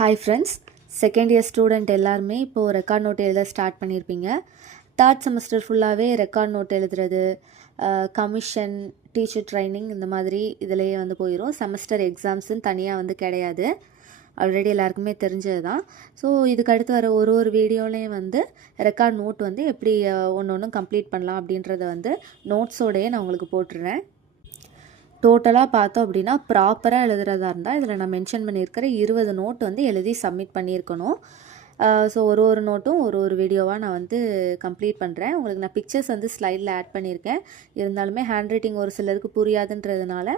Hi friends, second year student எல்லாருமே இப்போது record note எழுத ஸ்டார்ட் பண்ணியிருப்பீங்க. தேர்ட் செமஸ்டர் ஃபுல்லாகவே ரெக்கார்ட் நோட் எழுதுறது, கமிஷன், டீச்சர் ட்ரைனிங் இந்த மாதிரி இதிலேயே வந்து போயிடும். செமஸ்டர் எக்ஸாம்ஸுன்னு தனியாக வந்து கிடையாது. ஆல்ரெடி எல்லாருக்குமே தெரிஞ்சது தான். ஸோ இதுக்கு அடுத்து வர ஒரு வீடியோலையும் வந்து ரெக்கார்ட் நோட் வந்து எப்படி ஒன்று ஒன்று கம்ப்ளீட் பண்ணலாம் அப்படின்றத வந்து நோட்ஸோடையே நான் உங்களுக்கு போட்டுடுறேன். டோட்டலாக பார்த்தோம் அப்படின்னா ப்ராப்பராக எழுதுறதா இருந்தால் இதில் நான் மென்ஷன் பண்ணியிருக்கிற 20 நோட் வந்து எழுதி சப்மிட் பண்ணியிருக்கணும். ஸோ ஒரு நோட்டும் ஒரு வீடியோவாக நான் வந்து கம்ப்ளீட் பண்ணுறேன். உங்களுக்கு நான் பிக்சர்ஸ் வந்து ஸ்லைடில் ஆட் பண்ணியிருக்கேன். இருந்தாலுமே ஹேண்ட் ரைட்டிங் ஒரு சிலருக்கு புரியாதுன்றதுனால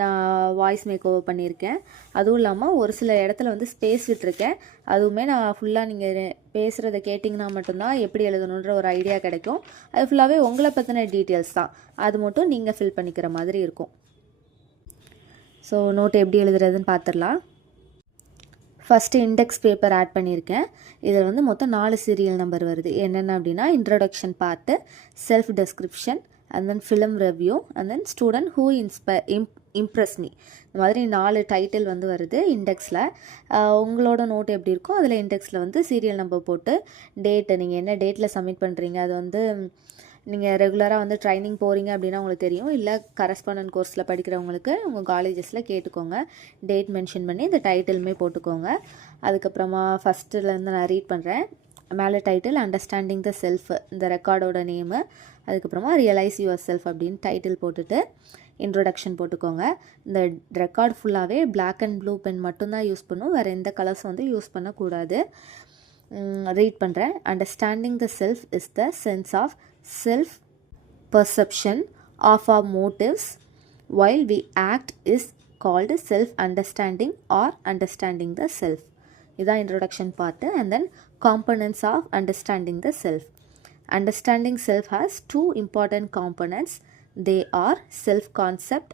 நான் வாய்ஸ் மேக் ஓவர் பண்ணியிருக்கேன். அதுவும் இல்லாமல் ஒரு சில இடத்துல வந்து ஸ்பேஸ் விட்டுருக்கேன். அதுவுமே நான் ஃபுல்லாக நீங்கள் பேசுகிறத கேட்டிங்கன்னா மட்டும்தான் எப்படி எழுதணுன்ற ஒரு ஐடியா கிடைக்கும். அது ஃபுல்லாகவே உங்களை பற்றின டீட்டெயில்ஸ் தான். அது மட்டும் நீங்கள் ஃபில் பண்ணிக்கிற மாதிரி இருக்கும். ஸோ நோட் எப்படி எழுதுறதுன்னு பார்த்துடலாம். ஃபஸ்ட்டு இண்டெக்ஸ் பேப்பர் ஆட் பண்ணியிருக்கேன். இதில் வந்து மொத்தம் 4 சீரியல் நம்பர் வருது. என்னென்ன அப்படின்னா introduction part, self description, and then film review, and then student who Impress me. இந்த மாதிரி 4 டைட்டில் வந்து வருது இண்டெக்ஸில். உங்களோட நோட் எப்படி இருக்கோ அதில் இண்டெக்ஸில் வந்து சீரியல் நம்பர் போட்டு டேட்டு, நீங்கள் என்ன டேட்டில் சப்மிட் பண்ணுறீங்க, அது வந்து நீங்கள் ரெகுலராக வந்து ட்ரைனிங் போகிறீங்க அப்படின்னா உங்களுக்கு தெரியும். இல்லை கரஸ்பாண்டன்ட் கோர்ஸில் படிக்கிறவங்களுக்கு உங்கள் காலேஜஸில் கேட்டுக்கோங்க. டேட் மென்ஷன் பண்ணி இந்த டைட்டிலுமே போட்டுக்கோங்க. அதுக்கப்புறமா ஃபஸ்ட்டுலேருந்து நான் ரீட் பண்ணுறேன். மேலே டைட்டில் அண்டர்ஸ்டாண்டிங் த செல்ஃப், இந்த ரெக்கார்டோட நேமு. அதுக்கப்புறமா ரியலைஸ் யுவர் செல்ஃப் அப்படின்னு டைட்டில் போட்டுட்டு இன்ட்ரொடக்ஷன் போட்டுக்கோங்க. இந்த ரெக்கார்ட் ஃபுல்லாகவே பிளாக் அண்ட் ப்ளூ பென் மட்டும்தான் யூஸ் பண்ணும். வேறு எந்த கலர்ஸ் வந்து யூஸ் பண்ணக்கூடாது. ரீட் பண்ணுறேன். Understanding the self is the sense of self perception of our motives while we act is called self understanding or understanding the self. இதான் introduction part. And then components of understanding the self. Understanding self has 2 important components. They are self concept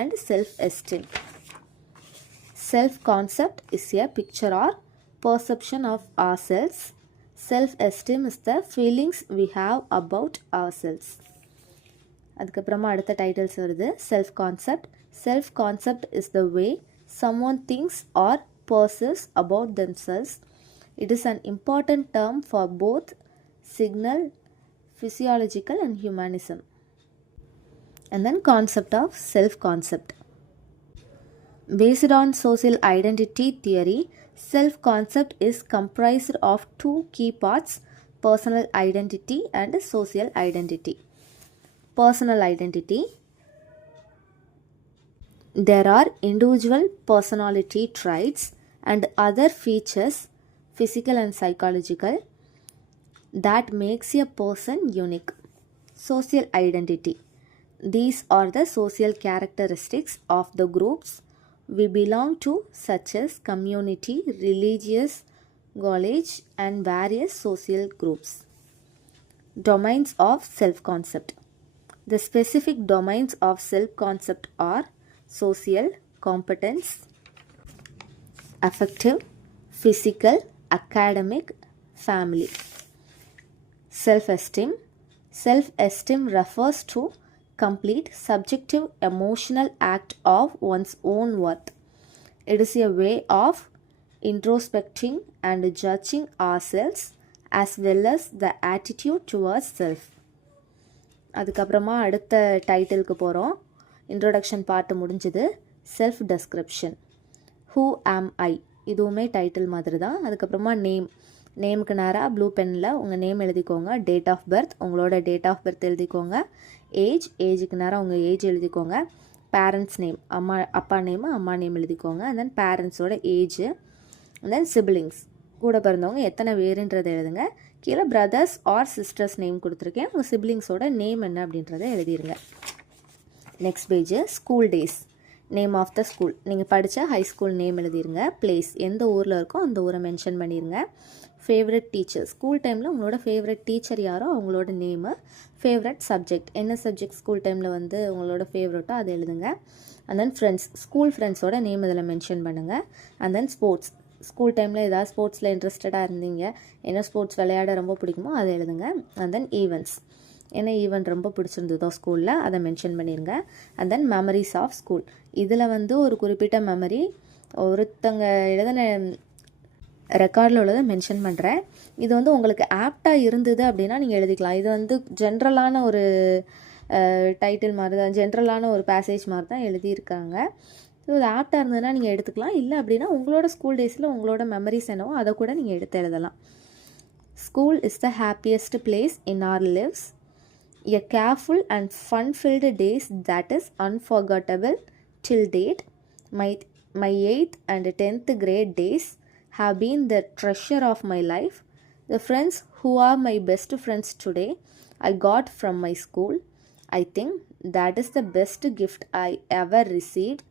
and self esteem. Self concept is a picture or perception of ourselves. Self-esteem is the feelings we have about ourselves. அதுக்கப்புறமா அடுத்த titles வருது. Self concept. Self concept is the way someone thinks or perceives about themselves. It is an important term for both signal, physiological and humanism. And then concept of self-concept. Based on social identity theory, self-concept is comprised of 2 key parts: personal identity and social identity. Personal identity. There are individual personality traits and other features, physical and psychological, that makes a person unique. Social identity. These are the social characteristics of the groups we belong to, such as community, religious, college, and various social groups. Domains of self-concept. The specific domains of self-concept are social, competence, affective, physical, academic, family. Self-esteem. Self-esteem refers to complete subjective emotional act of one's own worth. It is a way of introspecting and judging ourselves as well as the attitude towards self. அதுக்கப்புறமா அடுத்த டைட்டிலுக்கு போகிறோம். Introduction part முடிஞ்சது. Self description. Who ஆம் ஐ, இதுவுமே title மாதிரி தான். அதுக்கப்புறமா நேமுக்கு நேராக ப்ளூ பெனில் உங்கள் நேம் எழுதிக்கோங்க. டேட் ஆஃப் பர்த், உங்களோட டேட் ஆஃப் பர்த் எழுதிக்கோங்க. ஏஜுக்கு நேராக உங்கள் ஏஜ் எழுதிக்கோங்க. பேரண்ட்ஸ் நேம், அப்பா நேமு அம்மா நேம் எழுதிக்கோங்க. அண்ட் தென் பேரண்ட்ஸோட ஏஜ், அண்ட் தென் சிப்ளிங்ஸ், கூட பிறந்தவங்க எத்தனை பேருன்றதை எழுதுங்க. கீழே பிரதர்ஸ் ஆர் சிஸ்டர்ஸ் நேம் கொடுத்துருக்கேன். உங்கள் சிப்ளிங்ஸோட நேம் என்ன அப்படின்றத எழுதிடுங்க. Next page school days. Name of the school, நீங்கள் படித்த ஹை ஸ்கூல் நேம் எழுதிருங்க. பிளேஸ், எந்த ஊரில் இருக்கோ அந்த ஊரை மென்ஷன் பண்ணிடுங்க. ஃபேவரட் டீச்சர், ஸ்கூல் டைமில் உங்களோட ஃபேவரட் டீச்சர் யாரோ அவங்களோட நேமு. ஃபேவரட் சப்ஜெக்ட், என்ன சப்ஜெக்ட் ஸ்கூல் டைமில் வந்து உங்களோட ஃபேவரட்டோ அதை எழுதுங்க. அண்ட் தென் ஃப்ரெண்ட்ஸ், ஸ்கூல் ஃப்ரெண்ட்ஸோட நேம் இதில் மென்ஷன் பண்ணுங்கள். அண்ட் தென் ஸ்போர்ட்ஸ், ஸ்கூல் டைமில் ஏதாவது ஸ்போர்ட்ஸில் இன்ட்ரெஸ்டடாக இருந்தீங்க, என்ன ஸ்போர்ட்ஸ் விளையாட ரொம்ப பிடிக்குமோ அதை எழுதுங்க. அண்ட் தென் ஈவெண்ட்ஸ், என்ன ஈவெண்ட் ரொம்ப பிடிச்சிருந்ததோ ஸ்கூலில் அதை மென்ஷன் பண்ணிடுங்க. And then memories of school, இதில் வந்து ஒரு குறிப்பிட்ட மெமரி ஒருத்தங்க எழுதின ரெக்கார்டில் உள்ளதை மென்ஷன் பண்ணுறேன். இது வந்து உங்களுக்கு ஆப்டாக இருந்தது அப்படின்னா நீங்கள் எழுதிக்கலாம். இது வந்து ஜென்ரலான ஒரு டைட்டில் மாதிரி தான், ஜென்ரலான ஒரு பேசேஜ் மாதிரி தான் எழுதியிருக்காங்க. ஸோ இது ஆப்டாக இருந்ததுன்னா நீங்கள் எடுத்துக்கலாம். இல்லை அப்படின்னா உங்களோட ஸ்கூல் டேஸில் உங்களோட மெமரிஸ் என்னவோ அதை கூட நீங்கள் எடுத்து எழுதலாம். School is the happiest place in our lives. A careful and fun-filled days that is unforgettable till date. My 8th and 10th grade days have been the treasure of my life. The friends who are my best friends today I got from my school. I think that is the best gift I ever received.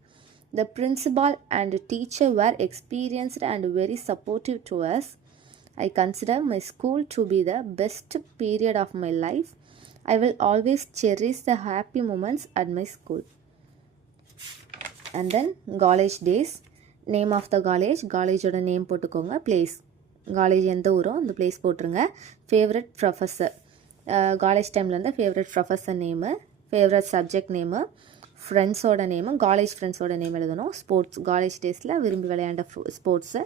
The principal and teacher were experienced and very supportive to us. I consider my school to be the best period of my life. I will always cherish the happy moments at my school. And then college days. Name of the college, காலேஜோட name போட்டுக்கோங்க. Place, college எந்த ஊரோ அந்த place போட்டுருங்க. Favourite professor, college டைம்லேருந்து favourite professor name, favourite subject name, ஃப்ரெண்ட்ஸோட name, college ஃப்ரெண்ட்ஸோட name எழுதணும். ஸ்போர்ட்ஸ், காலேஜ் டேஸில் விரும்பி விளையாண்ட ஸ்போர்ட்ஸு.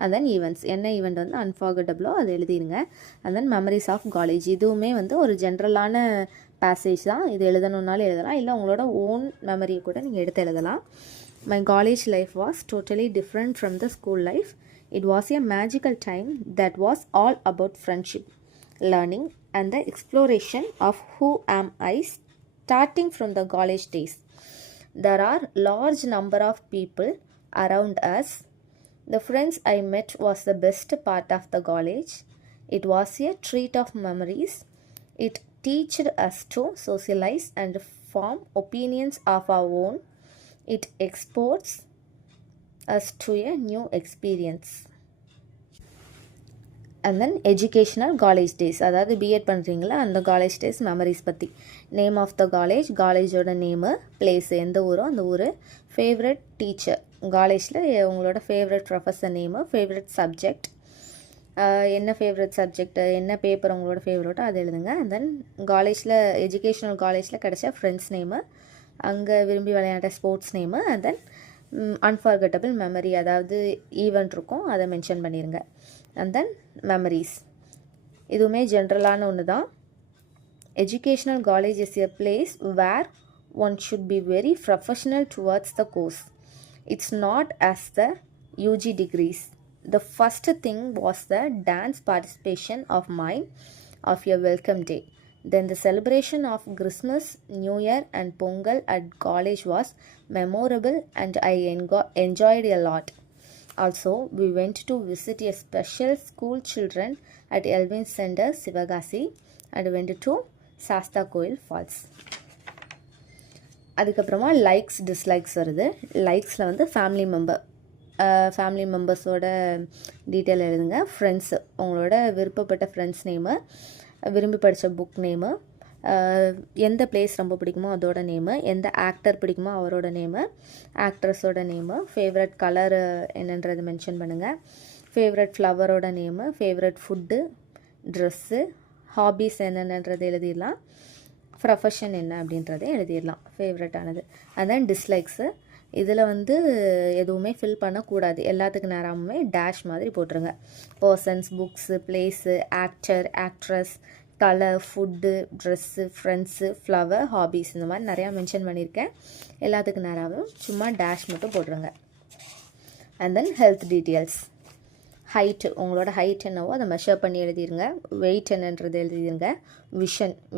அண்ட் தென் ஈவெண்ட்ஸ், என்ன ஈவெண்ட் வந்து அன்ஃபார்கட்டபிளோ அது எழுதிடுங்க. And then memories of college, இதுவுமே வந்து ஒரு ஜென்ரலான பேசேஜ் தான். இது எழுதணுன்னாலும் எழுதலாம், இல்லை உங்களோட ஓன் மெமரியை கூட நீங்கள் எடுத்து எழுதலாம். My college life was totally different from the school life. It was a magical time that was all about friendship, learning, and the exploration of who am I starting from the college days. There are large number of people around us. The friends I met was the best part of the college. It was a treat of memories. It taught us to socialize and form opinions of our own. It exports us to a new experience. And then educational college days, அதாவது B.Ed பண்ணுறீங்களா அந்த college days memories பற்றி. Name of the college, காலேஜோட name, place எந்த ஊரோ அந்த ஊர், favourite teacher, காலேஜில் உங்களோட favourite professor name, favourite subject, என்ன ஃபேவரட் சப்ஜெக்ட், என்ன பேப்பர் உங்களோட ஃபேவரட்டோ அதை எழுதுங்க. அண்ட் தென் காலேஜில் எஜுகேஷ்னல் காலேஜில் கிடச்ச ஃப்ரெண்ட்ஸ் நேமு, அங்கே விரும்பி விளையாடுற sports name, and then unforgettable memory, அதாவது ஈவெண்ட் இருக்கும் அதை மென்ஷன் பண்ணிடுங்க. அண்ட் தென் மெமரிஸ், இதுவுமே ஜென்ரலான ஒன்று தான். Educational college is a place where one should be very professional towards the course. It's not as the UG degrees. The first thing was the dance participation of mine of your welcome day. Then the celebration of Christmas, New Year and Pongal at college was memorable and I enjoyed a lot. Also, we went to visit a special school children at Elvin Center, Sivagasi, and went to Sasta Koil Falls. அதுக்கப்புறமா likes dislikes வருது. லைக்ஸில் வந்து family மெம்பர்ஸோட detail எழுதுங்க. Friends, உங்களோட விருப்பப்பட்ட friends name, விரும்பி படித்த book name, எந்த place ரொம்ப பிடிக்குமோ அதோட நேமு, எந்த ஆக்டர் பிடிக்குமோ அவரோட நேமு, ஆக்ட்ரஸோட நேமு, ஃபேவரட் கலர் என்னன்றது மென்ஷன் பண்ணுங்கள், ஃபேவரட் ஃப்ளவரோட name, favourite food, dress, hobbies என்னென்னன்றது எழுதிடலாம், ப்ரொஃபஷன் என்ன அப்படின்றதே எழுதிடலாம் ஃபேவரட்டானது. அண்ட் தென் டிஸ்லைக்ஸு, இதில் வந்து எதுவுமே ஃபில் பண்ணக்கூடாது, எல்லாத்துக்கு நேரமுமே டேஷ் மாதிரி போட்டுருங்க. Persons, books, place, actor, actress, colour, food, dress, friends, flower, hobbies, இந்த மாதிரி நிறையா மென்ஷன் பண்ணியிருக்கேன். எல்லாத்துக்கு நேரமும் சும்மா டேஷ் மட்டும் போட்டுருங்க. And then health details, height, உங்களோட ஹைட் என்னவோ அதை மெஷர் பண்ணி எழுதிடுங்க. வெயிட் என்னன்றது எழுதிடுங்க.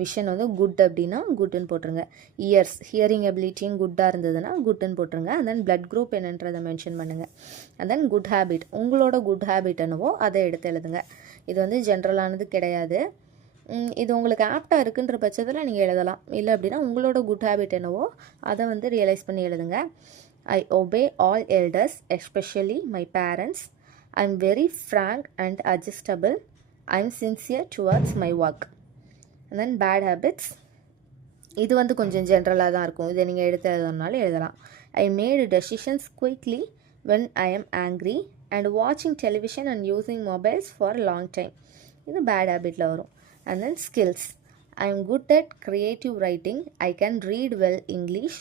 விஷன் வந்து குட் அப்படின்னா குட்டுன்னு போட்டுருங்க. இயர்ஸ், ஹியரிங் எபிலிட்டியும் குட்டாக இருந்ததுன்னா குட்டுன்னு போட்டுருங்க. அண்ட் தென் பிளட் குரூப் என்னன்றதை மென்ஷன் பண்ணுங்கள். அண்ட் தென் குட் ஹேபிட், உங்களோட குட் ஹேபிட் என்னவோ அதை எடுத்து எழுதுங்க. இது வந்து ஜென்ரலானது கிடையாது. இது உங்களுக்கு ஆப்டாக இருக்குன்ற பட்சத்தில் நீங்கள் எழுதலாம். இல்லை அப்படின்னா உங்களோட குட் ஹேபிட் என்னவோ அதை வந்து ரியலைஸ் பண்ணி எழுதுங்க. ஐ obey all elders especially my parents. I'm very frank and adjustable. I'm sincere towards my work. And then bad habits, இது வந்து கொஞ்சம் ஜென்ரலாக தான் இருக்கும். இதை நீங்கள் எடுத்து எழுதணுனாலும் எழுதலாம். I made decisions quickly when I am angry and watching television and using mobiles for a long time. இது bad habitல வரும். And then skills, I'm good at creative writing. I can read well English.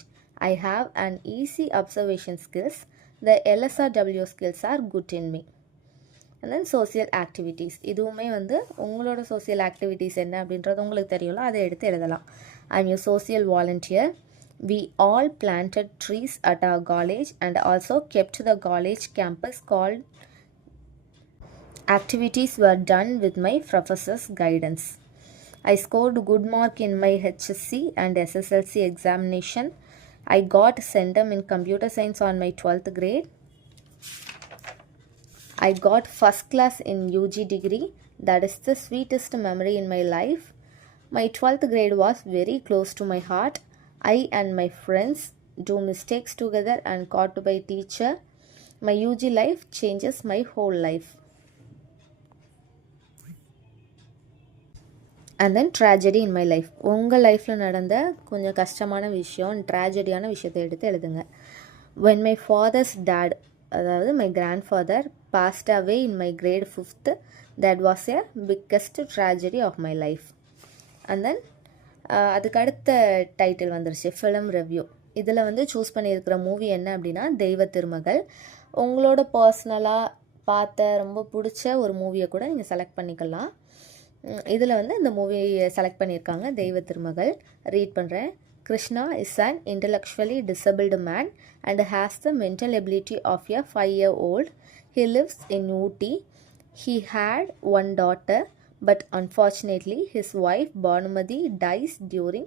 I have an easy observation skills. The LSRW skills are good in me. And then social activities, இதுவுமே வந்து உங்களோட social activities என்ன அப்படின்றது உங்களுக்கு தெரியும்ல, அதை எடுத்து எழுதலாம். I M U social volunteer. We all planted trees at our college and also kept the college campus called. Activities were done with my professor's guidance. I scored good mark in my HSC and SSLC examination. I got centum in computer science on my 12th grade. I got first class in UG degree. That is the sweetest memory in my life. My 12th grade was very close to my heart. I and my friends do mistakes together and caught by teacher. My UG life changes my whole life. And then tragedy in my life. உங்கள் லைஃப்பில் நடந்த கொஞ்சம் கஷ்டமான விஷயம், ட்ராஜடியான விஷயத்தை எடுத்து எழுதுங்க. When my father's dad, அதாவது my grandfather, passed away in my grade 5th, that was a biggest tragedy of my life. And then அதுக்கு அடுத்த டைட்டில் வந்துருச்சு ஃபிலிம் ரிவ்யூ. இதில் வந்து சூஸ் பண்ணியிருக்கிற மூவி என்ன அப்படின்னா தெய்வ திருமகள். உங்களோட பர்சனலாக பார்த்த ரொம்ப பிடிச்ச ஒரு மூவியை கூட நீங்கள் செலக்ட் பண்ணிக்கலாம். இதில் வந்து இந்த மூவியை செலக்ட் பண்ணியிருக்காங்க தெய்வ திருமகள். ரீட் பண்ணுறேன். Krishna is an intellectually disabled man and has the mental ability of a 5-year-old. He lives in Ooty. He had one daughter, but unfortunately his wife Bhanumati dies during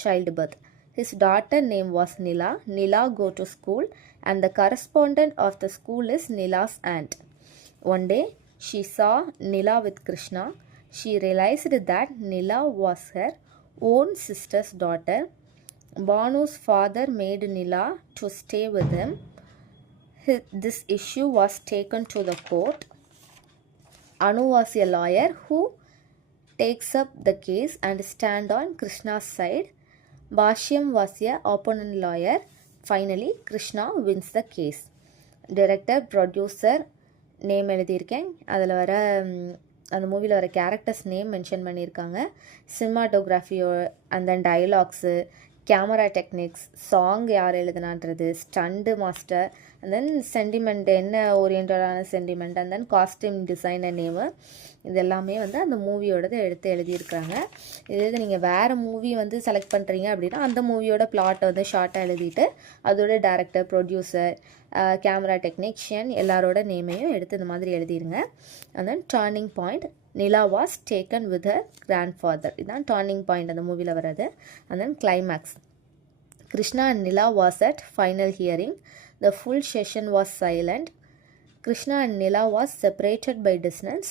childbirth. His daughter name was Nila. Nila go to school and the correspondent of the school is Nila's aunt. One day she saw Nila with Krishna. She realized that Nila was her own sister's daughter. Banu's father made Nila to stay with him. This issue was taken to the court. Anu was a lawyer who takes up the case and stand on Krishna's side. Bhashyam was a opponent lawyer. Finally, Krishna wins the case. Director, producer, name எழுதியிருக்கேன். அதில் வர அந்த மூவியில் வர characters name mention பண்ணியிருக்காங்க. சினிமாட்டோகிராஃபியோ and then dialogues, camera techniques, song யார் எழுதுனான்றது, stunt master, and then sentiment என்ன ஓரியன்டான sentiment, and then costume designer name, இது எல்லாமே வந்து அந்த மூவியோடது எடுத்து எழுதியிருக்காங்க. இது நீங்கள் வேறு மூவி வந்து செலக்ட் பண்ணுறீங்க அப்படின்னா அந்த மூவியோட பிளாட்டை வந்து ஷார்ட்டாக எழுதிட்டு அதோட டேரக்டர், ப்ரொடியூசர், கேமரா டெக்னீஷியன் எல்லாரோட நேமையும் எடுத்து இந்த மாதிரி எழுதிருங்க. And then turning point, Nila was taken with her grandfather. இதுதான் டர்னிங் பாயிண்ட் அந்த மூவியில் வர்றது. And then climax, Krishna and Nila was at final hearing. The full session was silent. Krishna and Nila was separated by distance,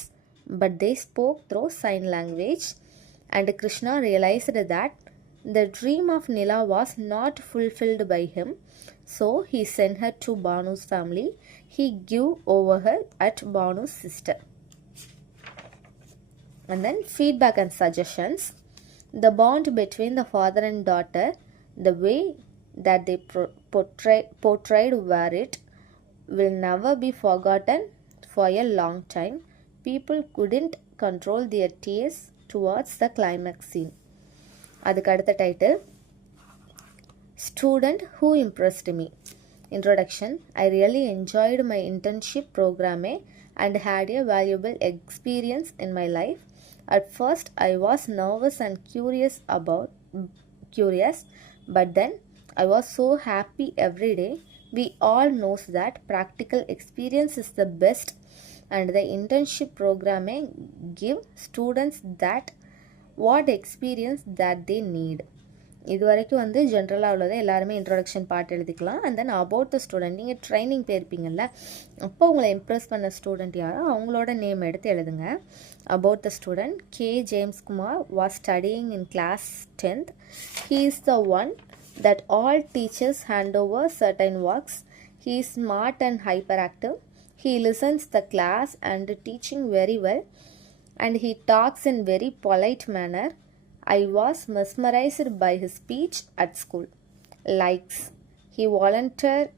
but they spoke through sign language. And Krishna realized that the dream of Nila was not fulfilled by him, so he sent her to Banu's family. He gave over her at Banu's sister. And then feedback and suggestions. The bond between the father and daughter, the way that they portrayed were it will never be forgotten for a long time. People couldn't control their tears towards the climax scene. அதுக்கு அடுத்த title Student who impressed me. Introduction. I really enjoyed my internship program and had a valuable experience in my life. At first I was nervous and curious, but then I was so happy every day. We all knows that practical experience is the best and the internship program give students that what experience that they need. இது வரைக்கும் வந்து ஜென்ரலாக உள்ளதை எல்லாருமே introduction part எழுதிக்கலாம். And then about the student, நீங்கள் training போயிருப்பீங்கள்ல, அப்போ உங்களை இம்ப்ரெஸ் பண்ண ஸ்டூடெண்ட் யாரோ அவங்களோட நேம் எடுத்து எழுதுங்க. About the student, K ஜேம்ஸ்குமார் was studying in class 10th. He is the one that all teachers hand over certain works. He is smart and hyperactive. He listens the class and teaching very well, and he talks in very polite manner. I was mesmerized by his speech at school. Likes. He volunteered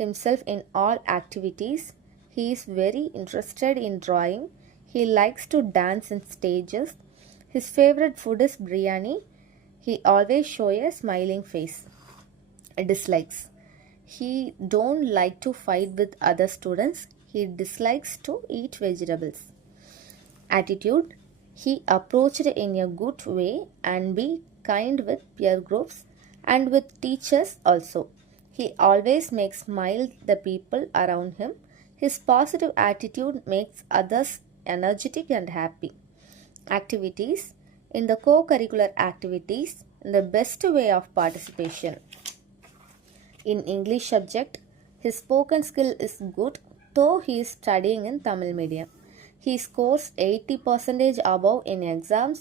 himself in all activities. He is very interested in drawing. He likes to dance in stages. His favorite food is biryani. He always shows a smiling face. Dislikes. He don't like to fight with other students. he dislikes to eat vegetables. Attitude, he approached in a good way and be kind with peer groups and with teachers also. He always makes smile the people around him. His positive attitude makes others energetic and happy. Activities, in the co-curricular activities, the best way of participation. In English subject, his spoken skill is good, though he is studying in Tamil medium. He scores 80% above in exams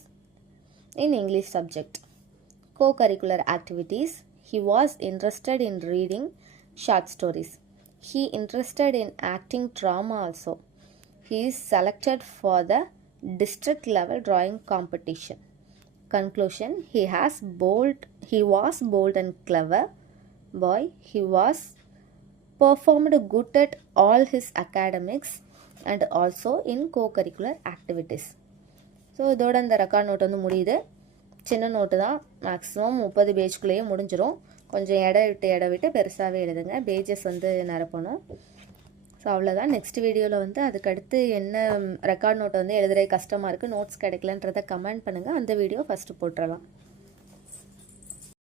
in English subject. Co-curricular activities, he was interested in reading short stories. He interested in acting drama also. He is selected for the district level drawing competition. Conclusion, he was bold and clever boy. He was performed good at all his academics and also in co-curricular activities. So இதோட இந்த record note வந்து முடியுது. சின்ன note தான், maximum 30 பேஜ்குள்ளேயே முடிஞ்சிடும். கொஞ்சம் இட விட்டு பெருசாகவே எழுதுங்க, பேஜஸ் வந்து நிரப்பணும். ஸோ அவ்வளோதான். நெக்ஸ்ட் வீடியோவில் வந்து அதுக்கடுத்து என்ன ரெக்கார்ட் நோட்டை வந்து எழுதுகிற கஷ்டமாக இருக்குது, நோட்ஸ் கிடைக்கலன்றதை கமெண்ட் பண்ணுங்கள். அந்த வீடியோ ஃபஸ்ட்டு போட்டுடலாம்.